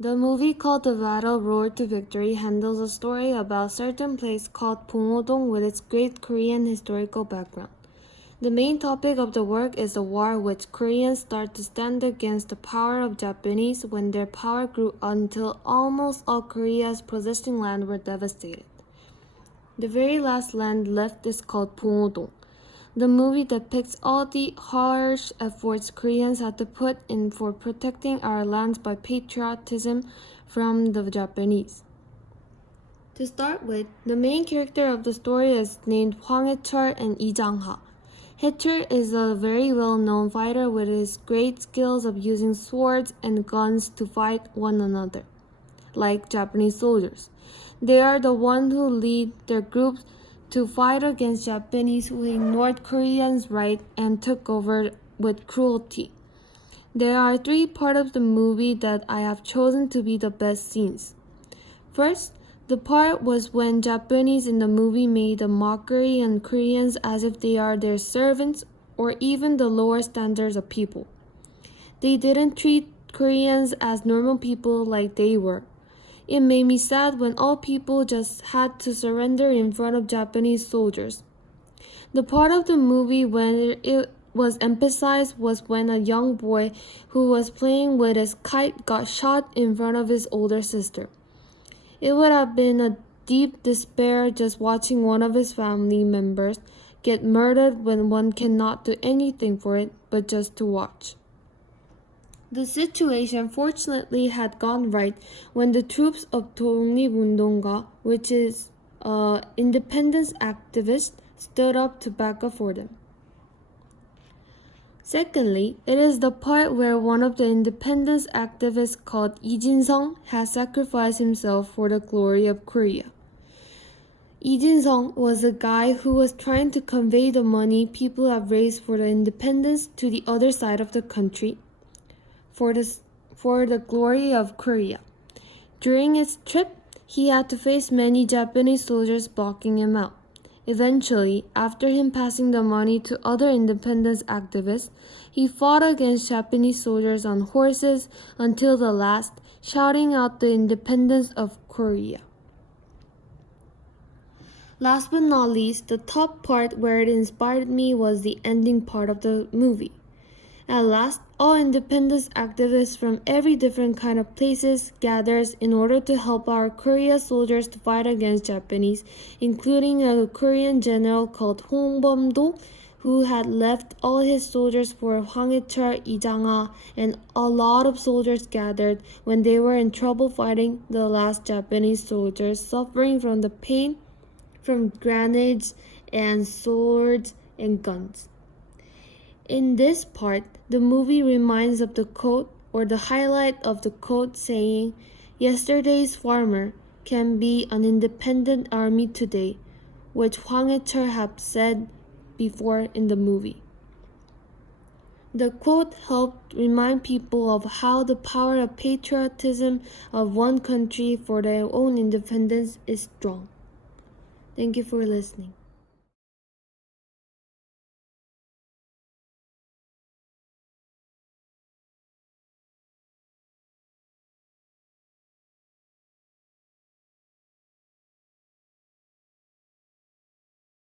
The movie called The Battle Road to Victory handles a story about a certain place called Pongho-dong with its great Korean historical background. The main topic of the work is the war which Koreans start to stand against the power of Japanese when their power grew until almost all Korea's possessing land were devastated. The very last land left is called Pongho-dong. The movie depicts all the harsh efforts Koreans had to put in for protecting our lands by patriotism from the Japanese. To start with, the main character of the story is named Hwang Hae-chul and Lee Jang-ha. Hae-chul is a very well-known fighter with his great skills of using swords and guns to fight one another, like Japanese soldiers. They are the ones who lead their groups to fight against Japanese who ignored Koreans' right and took over with cruelty. There are three parts of the movie that I have chosen to be the best scenes. First, the part was when Japanese in the movie made a mockery on Koreans as if they are their servants or even the lower standards of people. They didn't treat Koreans as normal people like they were. It made me sad when all people just had to surrender in front of Japanese soldiers. The part of the movie when it was emphasized was when a young boy who was playing with his kite got shot in front of his older sister. It would have been a deep despair just watching one of his family members get murdered when one cannot do anything for it but just to watch. The situation fortunately had gone right when the troops of 독립운동가, which is independence activists, stood up to back up for them. Secondly, it is the part where one of the independence activists called Lee Jin-sung has sacrificed himself for the glory of Korea. Lee Jin-sung was a guy who was trying to convey the money people have raised for the independence to the other side of the country for the glory of Korea. During his trip, he had to face many Japanese soldiers blocking him out. Eventually, after him passing the money to other independence activists, he fought against Japanese soldiers on horses until the last, shouting out the independence of Korea. Last but not least, the top part where it inspired me was the ending part of the movie. At last, all independence activists from every different kind of places gathers in order to help our Korea soldiers to fight against Japanese, including a Korean general called Hong Bom-do, who had left all his soldiers for Hwang Hae-chul, Lee Jang-ha, and a lot of soldiers gathered when they were in trouble fighting the last Japanese soldiers suffering from the pain from grenades and swords and guns. In this part, the movie reminds of the quote or the highlight of the quote saying, "Yesterday's farmer can be an independent army today," which Hwang Hae-chul had said before in the movie. The quote helped remind people of how the power of patriotism of one country for their own independence is strong. Thank you for listening.